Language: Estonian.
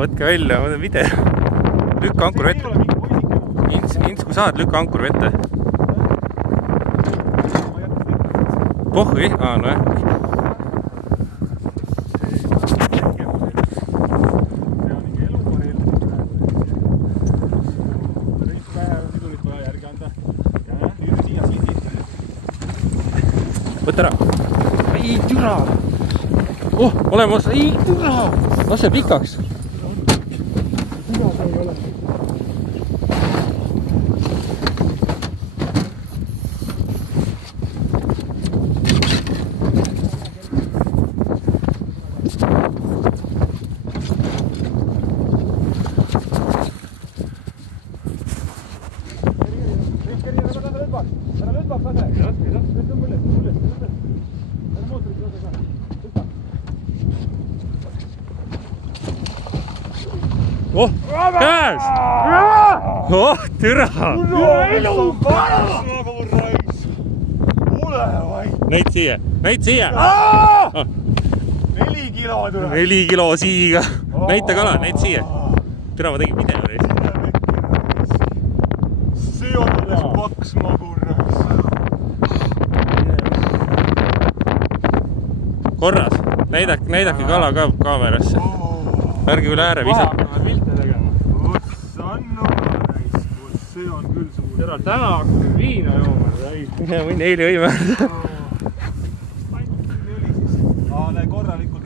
võtke välja, ma teen video. Lükka ankur vette. Ints, kui saad, lükka ankur vette. Pohvi? No jah. Võtta ära. Ei, türa! Olemas! Ei, türa! Lase pikaks! Käes! Türa! Näid siia! 4 kilo tuleb! 4 kilo siiga! Näita kala, näid siia! Türa, ma tegin video reis! See on alles paks magur raisk! Korras! Näidake kala ka kaamerasse! Ärgi üle ääre visata! See on küll suur. Täna hakkame viina jooma. Võin eile õime. Korralikult